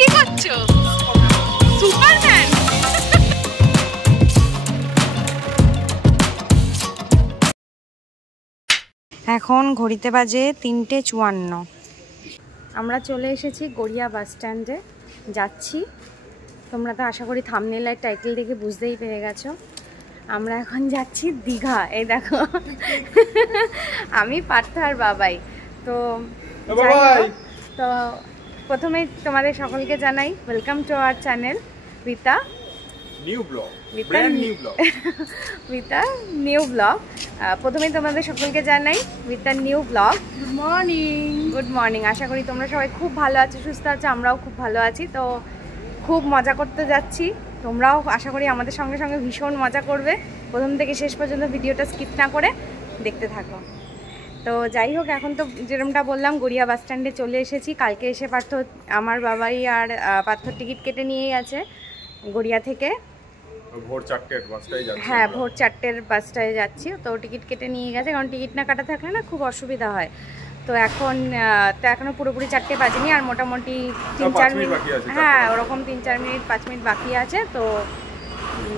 কি করছো? সুপারম্যান। এখন ঘড়িতে বাজে 3:54। আমরা চলে এসেছি গড়িয়া বাস স্ট্যান্ডে, যাচ্ছি। তোমরা তো আশা করি থাম্বনেল আর টাইটেল দেখে বুঝতেই পেরে গেছো। আমরা এখন যাচ্ছি দীঘা। এই দেখো, আমি পার্থ আর বাবাই। তো প্রথমে তোমাদের সকলকে জানাই welcome to our channel with new blog. প্রথমে তোমাদের সকলকে জানাই with a new blog. Good morning. আশা করি তোমরা সবাই খুব ভালো আছো, সুস্থ আছো। আমরাও খুব ভালো আছি। তো খুব মজা করতে যাচ্ছি, তোমরাও আশা করি আমাদের সঙ্গে সঙ্গে ভীষণ মজা করবে। প্রথম থেকে শেষ পর্যন্ত ভিডিওটা স্কিপ না করে দেখতে থাকো। তো যাই হোক, এখন তো যেরকমটা বললাম গড়িয়া বাস স্ট্যান্ডে চলে এসেছি। কালকে এসে পার্থ, আমার বাবাই আর পার্থর টিকিট কেটে নিয়েই আছে গড়িয়া থেকে। ভোর 4টের বাসটায় যাচ্ছি। হ্যাঁ, ভোর 4টের বাসটায় যাচ্ছি। তো টিকিট কেটে নিয়ে গেছে, কারণ টিকিট না কাটা থাকলে না খুব অসুবিধা হয়। তো এখনো পুরোপুরি 4টে বাজেনি, আর মোটামুটি 3-4 মিনিট, হ্যাঁ ওরকম 3-4 মিনিট 5 মিনিট বাকি আছে। তো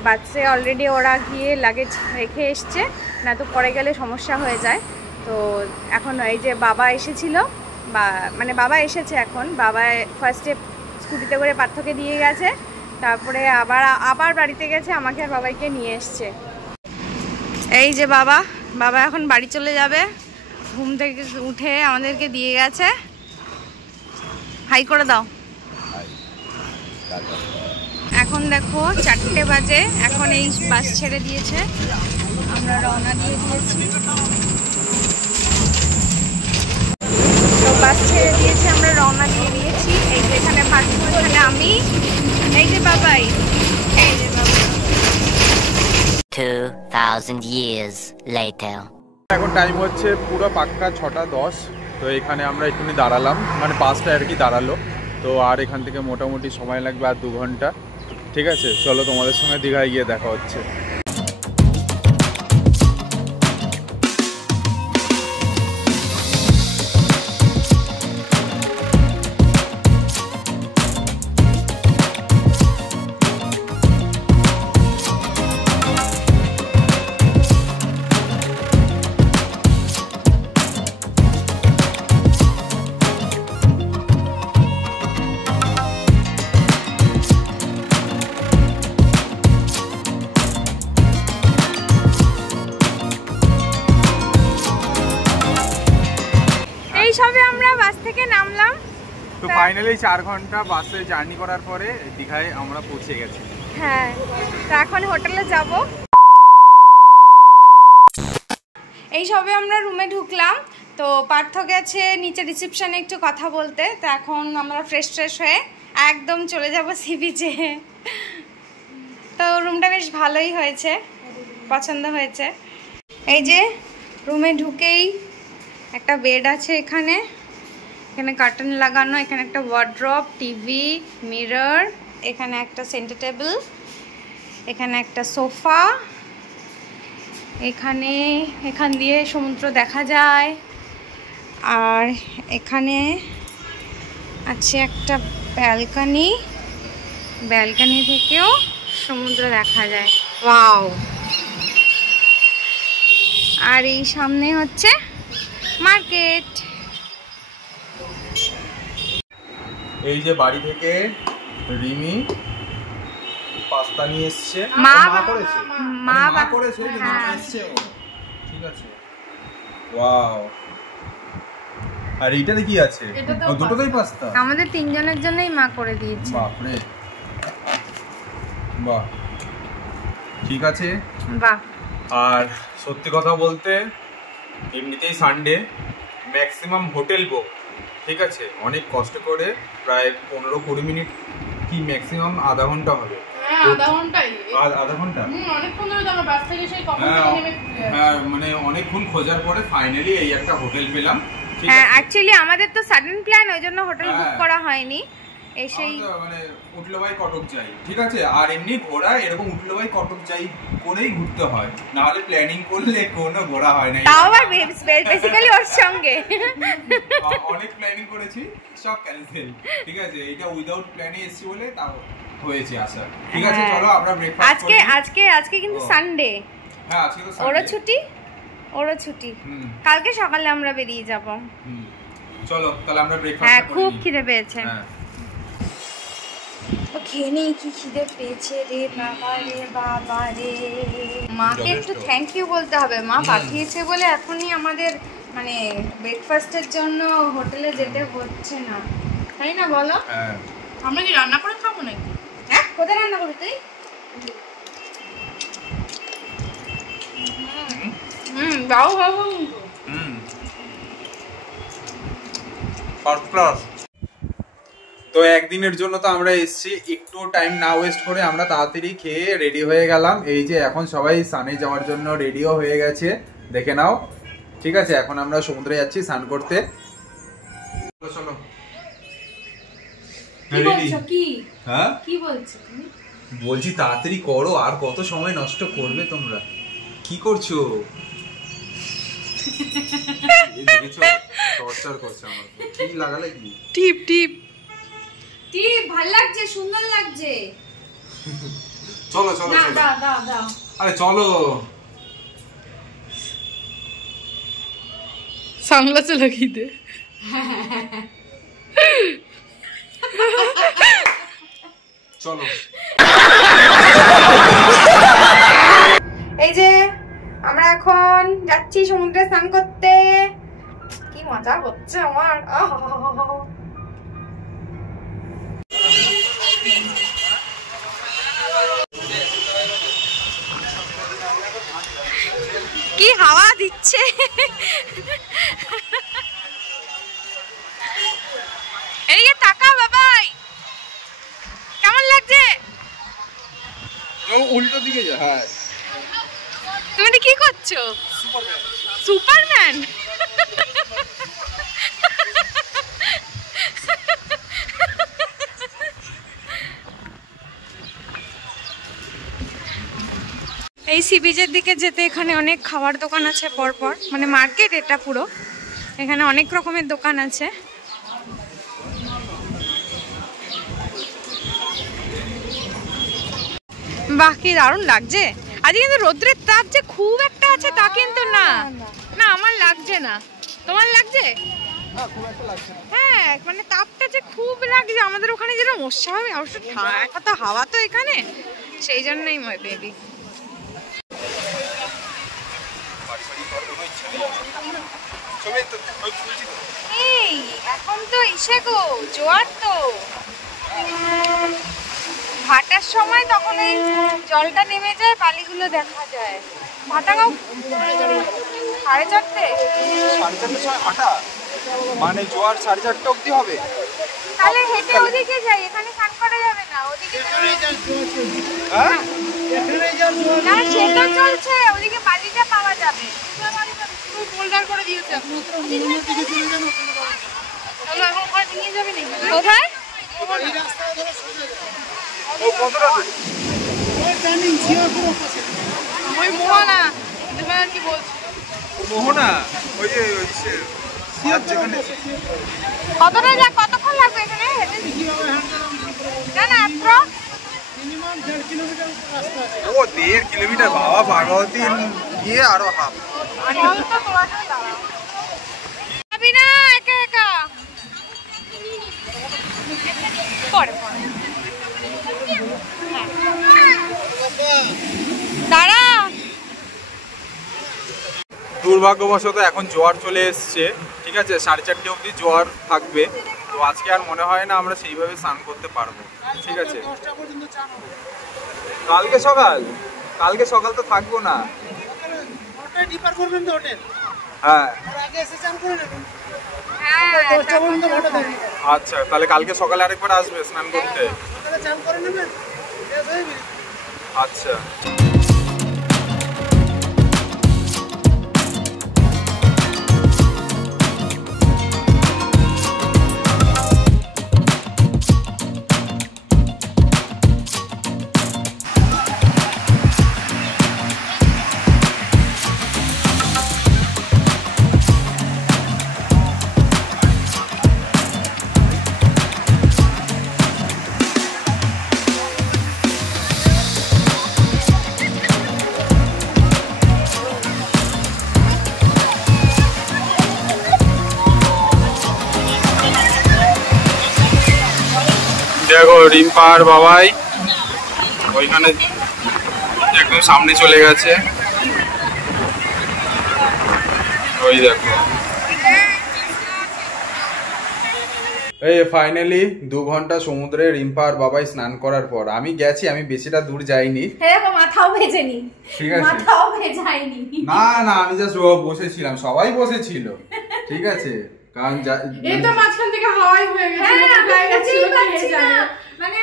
বাসে অলরেডি ওরা গিয়ে লাগেজ রেখে এসছে, না তো পরে গেলে সমস্যা হয়ে যায়। তো এখন এই যে বাবা এসেছিল, মানে বাবা এসেছে এখন। বাবা ফার্স্টে স্কুটিতে করে পার্থকে দিয়ে গেছে, তারপরে আবার বাড়িতে গেছে, আমাকে আর বাবাইকে নিয়ে এসছে। এই যে বাবা এখন বাড়ি চলে যাবে। ঘুম থেকে উঠে আমাদেরকে দিয়ে গেছে। হাই করে দাও। এখন দেখো 4টে বাজে, এখন এই বাস ছেড়ে দিয়েছে, আমরা রওনা দিয়ে দিয়েছি। তো বাস ছেড়ে দিয়েছে, আমরা রওনা দিয়ে দিয়েছি। এই যে এখানে পার্ক, এখানে আমি, এই যে বাবাই, এই যে বাবাই। 2000 years later. এখন টাইম হচ্ছে পুরো পাক্কা 6:10। তো এখানে আমরা একটুখানি দাঁড়ালাম, মানে বাসটা আর কি দাঁড়ালো। তো আর এখান থেকে মোটামুটি সময় লাগবে আর 2 ঘন্টা। ঠিক আছে, চলো তোমাদের সঙ্গে দীঘায় গিয়ে দেখা হচ্ছে। সবে আমরা বাস থেকে নামলাম। তো ফাইনালি 4 ঘন্টা বাসে জার্নি করার পরে দীঘায় আমরা পৌঁছে গেছি। হ্যাঁ, তো এখন হোটেলে যাব। এই সবে আমরা রুমে ঢুকলাম। তো পার্থ গেছে নিচে রিসেপশনে একটু কথা বলতে। তো এখন আমরা ফ্রেশ হয়ে একদম চলে যাব সি বিচে। তো রুমটা বেশ ভালোই হয়েছে, পছন্দ হয়েছে। এই যে রুমে ঢুকেই একটা বেড আছে, এখানে কার্টেন লাগানো, এখানে একটা ওয়ার্ড্রপ, টিভি, মিরর, এখানে একটা সেন্টার টেবিল, এখানে একটা সোফা, এখান দিয়ে সমুদ্র দেখা যায়। আর এখানে আছে একটা ব্যালকনি থেকেও সমুদ্র দেখা যায়। ওয়াও! আর এই সামনে হচ্ছে মার্কেট। এই যে বাড়ি থেকে রিমি পাস্তা নিয়ে এসেছে, মা করেছে, নিয়ে এসেছে ও। ঠিক আছে, ওয়াও। আর এইটাতে কি আছে? দুটোতেই পাস্তা। আমাদের 3 জনের জন্যই মা করে দিয়েছে। বাপরে, বাহ, ঠিক আছে, বাহ। আর সত্যি কথা বলতে এমনিতেই সানডে ম্যাক্সিমাম হোটেল বুক, ঠিক আছে, অনেক কষ্ট করে প্রায় 15-20 মিনিট কি ম্যাক্সিমাম আধা ঘন্টা হবে। আধা ঘন্টা হ্যাঁ, মানে অনেকক্ষণ খোঁজার পরে ফাইনালি এই একটা হোটেল পেলাম। হ্যাঁ, অ্যাকচুয়ালি আমাদের তো সাডেন প্ল্যান, ওই জন্য হোটেল বুক করা হয়নি। এসেই মানে উঠলো ভাই কটক যাই, ঠিক আছে। আর এমনি ঘোরা এরকম উঠলো ভাই কটক যাই করেই ঘুরতে হয়, না হলে প্ল্যানিং করলে কোনো ঘোরা হয় না। তাও আবার বেসিক্যালি ওর সঙ্গে অনেক প্ল্যানিং করেছি, সব ক্যান্সেল, ঠিক আছে। এটা উইদাউট প্ল্যানে এসেছি বলে তাও হয়েছে আসা, ঠিক আছে। চলো আমরা ব্রেকফাস্ট করি। আজকে কিন্তু সানডে। হ্যাঁ আজকে তো সানডে। ওরও ছুটি। কালকে সকালে আমরা বেরিয়ে যাব। চলো তাহলে আমরা ব্রেকফাস্ট হ্যাঁ, করি। খুব খিদে পেয়েছে। হ্যাঁ খেয়ে নেই, কি খিদে পেয়েছে রে বাবা রে। মাকে একটু থ্যাংক ইউ বলতে হবে, মা পাঠিয়েছে বলে এখনই আমাদের মানে ব্রেকফাস্টের জন্য হোটেলে যেতে হচ্ছে না, তাই না বলো? হ্যাঁ। আমরা কি রান্না করে খাবো নাকি? হ্যাঁ, কোথায় রান্না করবি তুই? দাও বাবু। First class. তো একদিনের জন্য তো আমরা এসেছি, একটু টাইম না ওয়েস্ট করে আমরা তাড়াতাড়ি খেয়ে রেডি হয়ে গেলাম। এই যে এখন সবাই সানে যাওয়ার জন্য রেডিও হয়ে গেছে, দেখে নাও, ঠিক আছে। এখন আমরা সমুদ্রে যাচ্ছি স্নান করতে। চলো। হ্যাঁ কি বলছো তুমি? বলছি তাড়াতাড়ি করো, আর কত সময় নষ্ট করবে তোমরা? কি করছো? টর্চার করছে আমার। কি লাগালে কি? টিপ ভালো লাগছে, সুন্দর লাগছে। চলো চলো না, চলো। দাও। আরে চলো। সানগ্লাস লাগিয়ে দে। চলো। এই যে আমরা এখন যাচ্ছি সমুদ্রে স্নান করতে। কি মজা হচ্ছে আমার। কি হাওয়া দিচ্ছে। এদিকে তাকা বাবাই, কেমন লাগছে? উল্টো দিকে যা। হ্যাঁ তুমি কি করছো? সুপারম্যান। এই সি বিচের দিকে যেতে এখানে অনেক খাবার দোকান আছে পরপর, মানে মার্কেট এটা পুরো। এখানে অনেক রকমের দোকান আছে। বাহ, কি দারুণ লাগছে। আজকে কিন্তু রোদ্রের তাপ যে খুব একটা আছে তা কিন্তু না। না, আমার লাগছে না। তোমার লাগছে? হ্যাঁ, মানে তাপটা যে খুব লাগছে। আমাদের ওখানে যেরকম অস্বাভাবিক অবশ্য কত হাওয়া তো এখানে, সেই জন্যই বেবি। এই এখন তো ইসে গো, জোয়ার তো। ভাটার সময় তখন এই জলটা নেমে যায়, বালিগুলো দেখা যায়। ভাটাগাঁও 4:30? 4:30 সময় ভাটা, মানে জোয়ার 4:30 অবধি হবে। তাহলে হেঁটে ওদিকে যাই, এখানে স্নান করা যাবে না। ওদিকে হ্যাঁ না, সেটা চলছে, ওদিকে বালিটা পাওয়া যাবে। বোল্ডার করে দিয়েছে। চলো এখন ওখানে নিয়ে যাবে নাকি? কোথায়? ওই মোহনা, তুমি আর কি বলছো? মোহনা ওই যে কতটা যা, কতক্ষণ লাগবে এখানে হেঁটে? না না, মিনিমাম 1.5 কিলোমিটার রাস্তা আছে। ও 1.5 কিলোমিটার বাবা, ভাগবতী গিয়ে আরো হাফ। যাবি না একা একা? পরে দাঁড়া। দুর্ভাগ্যবশত এখন জোয়ার চলে এসছে, ঠিক আছে। 4:30 অবধি জোয়ার থাকবে। তো আজকে আর মনে হয় না আমরা সেইভাবে স্নান করতে পারবো, ঠিক আছে। কালকে সকাল তো থাকবো না। হ্যাঁ আচ্ছা, তাহলে কালকে সকালে আরেকবার আসবে স্নান করতে। আচ্ছা। দেখো রিম্পা আর বাবাই ওইখানে একদম সামনে চলে গেছে। ওই দেখো এই ফাইনালি 2 ঘন্টা সমুদ্রে রিম্পা আর বাবাই স্নান করার পর আমি গেছি। আমি বেশিটা দূর যাইনি, মাথাও ভেজেনি, ঠিক আছে, মাথাও ভেজাইনি। না না আমি জাস্ট বসেছিলাম, সবাই বসেছিল, ঠিক আছে, কারণ এই তো মাঝখান থেকে হাওয়াই হয়ে গেছে, মানে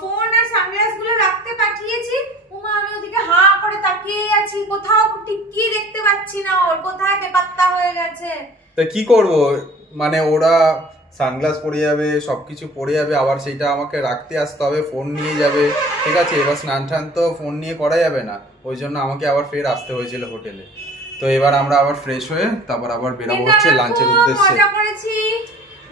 ফোন আর সানগ্লাস গুলো রাখতে পাঠিয়েছি, উমা আমি ওদিকে হা করে তাকিয়ে আছি, কোথাও টিকি দেখতে পাচ্ছি না, ওর কোথায় বেপাত্তা হয়ে গেছে। তা কি করব, মানে ওরা সানগ্লাস পরে যাবে, সবকিছু পরে যাবে, আবার সেটা আমাকে রাখতে আসতে হবে, ফোন নিয়ে যাবে, ঠিক আছে। এবার স্নান টান তো ফোন নিয়ে করা যাবে না, ওই জন্য আমাকে আবার ফের আসতে হয়েছিল হোটেলে। তো এবার আমরা আবার ফ্রেশ হয়ে তারপর আবার বেরাবো হচ্ছে লাঞ্চের উদ্দেশ্যে। মজা করেছি,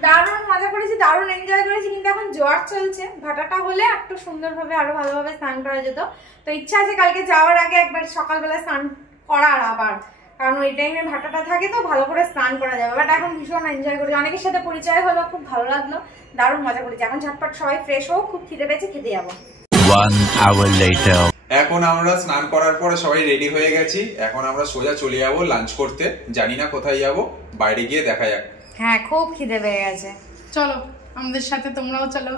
দারুণ মজা করেছি, দারুণ এনজয় করেছি, কিন্তু এখন জ্বর চলছে। ভাটাটা হলে একটু সুন্দরভাবে আরো ভালোভাবে স্নান করা যেত। তো ইচ্ছা আছে কালকে যাওয়ার আগে একবার সকালবেলা স্নান করার আবার, কারণ ওই টাইমে ভাটাটা থাকে তো ভালো করে স্নান করা যাবে। বাট এখন ভীষণ এনজয় করেছি, অনেকের সাথে পরিচয় হলো, খুব ভালো লাগলো, দারুণ মজা করেছি। এখন ঝটপট সবাই ফ্রেশ হোক, খুব খিদে পেয়েছে, খেতে যাবো। 1 hour later. এখন আমরা স্নান করার পরে সবাই রেডি হয়ে গেছি, এখন আমরা সোজা চলে যাবো লাঞ্চ করতে। জানি না কোথায় যাবো, বাইরে গিয়ে দেখা যাক। হ্যাঁ খুব খিদে পেয়ে গেছে। চলো আমাদের সাথে তোমরাও চলো।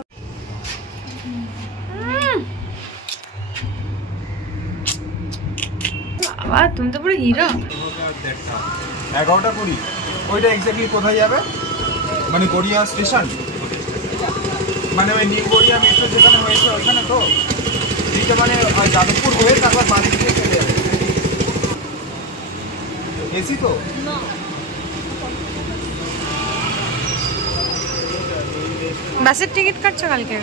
বাবা তুমি তো পুরো হিরো। 11টা 20, ওইটা এক্স্যাক্টলি কোথায় যাবে, মানে গড়িয়া স্টেশন, মানে ওই নিউ গড়িয়া মেট্রো যেখানে হয়েছে ওইখানে তো, এইটা মানে যাদবপুর হয়ে তারপর বাড়ি দিকে চলে যাবে। এসি তো বাসের টিকিট কাটছো কালকে?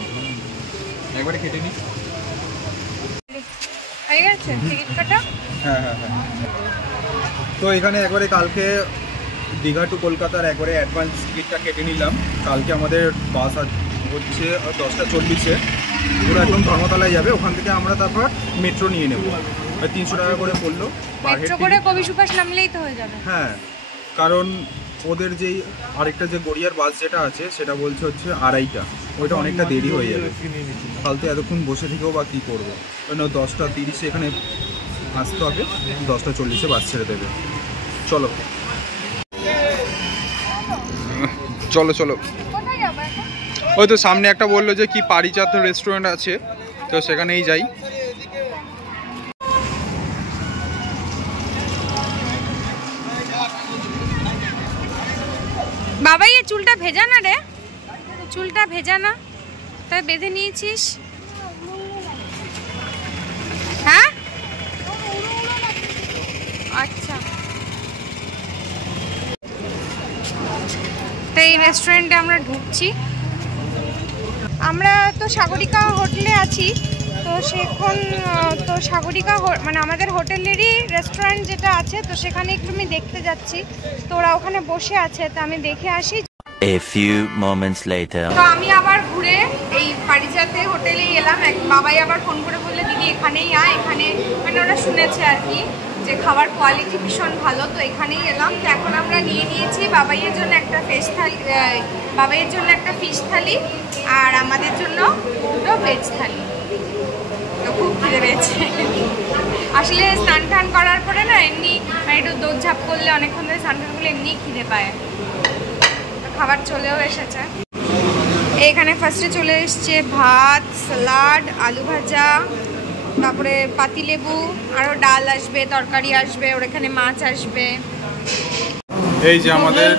একবারে কেটে নি, হয়ে গেছে টিকিট কাটা? হ্যাঁ হ্যাঁ হ্যাঁ। তো এখানে একবারে কালকে দীঘা টু কলকাতার একবারে অ্যাডভান্স টিকিটটা কেটে নিলাম। কালকে আমাদের বাস হচ্ছে 10টা 40-এ, পুরো একদম ধর্মতলায় যাবে, ওখান থেকে আমরা তারপর মেট্রো নিয়ে নেবো। 300 টাকা করে পড়লো মেট্রো করে কবি সুভাষ নামলেই তো হয়ে যাবে। হ্যাঁ, কারণ ওদের যেই আরেকটা যে গড়িয়ার বাস যেটা আছে সেটা বলছে হচ্ছে 2:30টা, ওইটা অনেকটা দেরি হয়ে যাবে, ফালতু এতক্ষণ বসে থেকেও বা কী করবো। ওই 10টা 30-এ এখানে আসতে হবে, 10টা 40-এ বাস ছেড়ে দেবে। চলো চলো চলো, ওই তো সামনে একটা বললো যে কি পারিজাত রেস্টুরেন্ট আছে, তো সেখানেই যাই। বাবাই এ চুলটা ভেজা না রে, চুলটা ভেজা না, তাই বেঁধে নিয়েছিস? হ্যাঁ আচ্ছা। তো এই রেস্টুরেন্টে আমরা ঢুকছি। আমরা তো সাগরিকা হোটেলে আছি, তো সেখন তো সাগরিকা মানে আমাদের হোটেলেরই রেস্টুরেন্ট যেটা আছে, তো সেখানে একটু আমি দেখতে যাচ্ছি। তো ওরা ওখানে বসে আছে, তো আমি দেখে আসি। A few moments later. তো আমি আবার ঘুরে এই পারিজাতে হোটেলে এলাম। বাবাই আবার ফোন করে বললে দিদি এখানেই আয়, এখানে মানে ওরা শুনেছে আর কি যে খাবার কোয়ালিটি ভীষণ ভালো, তো এখানেই এলাম। তো এখন আমরা নিয়ে নিয়েছি বাবাইয়ের জন্য একটা বাবাইয়ের জন্য একটা ফিশ থালি, আর আমাদের জন্য 2টো ভেজ থালি। তো খুব খিদে পেয়েছে আসলে, স্নান টান করার পরে না এমনি একটু দৌড়ঝাঁপ করলে অনেকক্ষণ ধরে স্নান টান করলে এমনিই খিদে পায়। তো খাবার চলেও এসেছে। এখানে ফার্স্টে চলে এসছে ভাত, স্যালাড, আলু ভাজা, তারপরে পাতিলেবু, আরও ডাল আসবে, তরকারি আসবে, ওর এখানে মাছ আসবে। এই যে আমাদের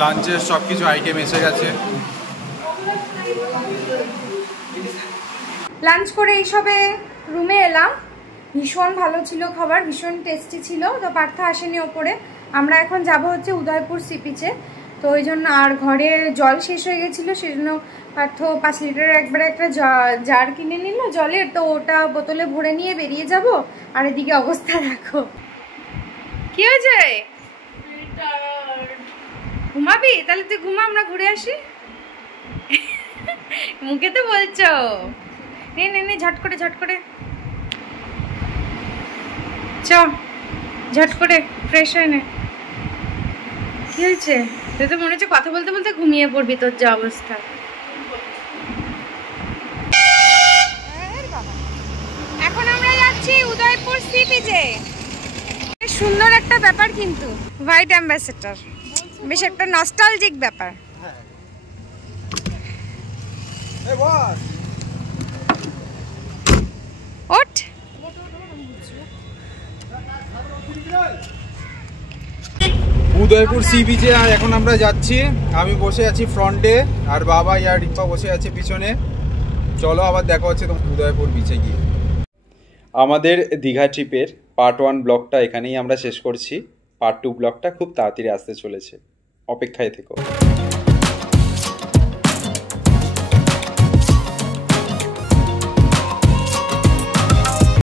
লাঞ্চের সব কিছু আইটেম এসে গেছে। লাঞ্চ করে এইসবে রুমে এলাম। ভীষণ ভালো ছিল খাবার, ভীষণ টেস্টি ছিল। তো পার্থ আসেনি ওপরে, আমরা এখন যাব হচ্ছে উদয়পুর সি বিচে। তো ওই জন্য, আর ঘরে জল শেষ হয়ে গেছিলো, সেই জন্য পার্থ 5 লিটারের একবারে একটা জার কিনে নিল জলের, তো ওটা বোতলে ভরে নিয়ে বেরিয়ে যাব। আর এদিকে অবস্থা দেখো, কি হয়েছে? ঘুমাবি? তাহলে তুই ঘুমা, আমরা ঘুরে আসি। মুখে তো বলছো, নে নে নে ঝট করে চ, ঝট করে ফ্রেশ হয়ে নে। কি হয়েছে? তুই তো মনে হচ্ছে কথা বলতে বলতে ঘুমিয়ে পড়বি, তোর যা অবস্থা। যাচ্ছি উদয়পুর সি বিচে। সুন্দর একটা ব্যাপার কিন্তু হোয়াইট অ্যাম্বাসেডর, বেশ একটা নস্টালজিক ব্যাপার। ওঠ উদয়পুর সি বিচে আর এখন আমরা যাচ্ছি। আমি বসে আছি ফ্রন্টে আর বাবা আর রিপা বসে আছে পিছনে। চলো আবার দেখা হচ্ছে উদয়পুর বিচে গিয়ে। আমাদের দীঘা ট্রিপের পার্ট 1 ব্লগটা এখানেই আমরা শেষ করছি। পার্ট 2 ব্লগটা খুব তাড়াতাড়ি আসতে চলেছে, অপেক্ষায় থেকো।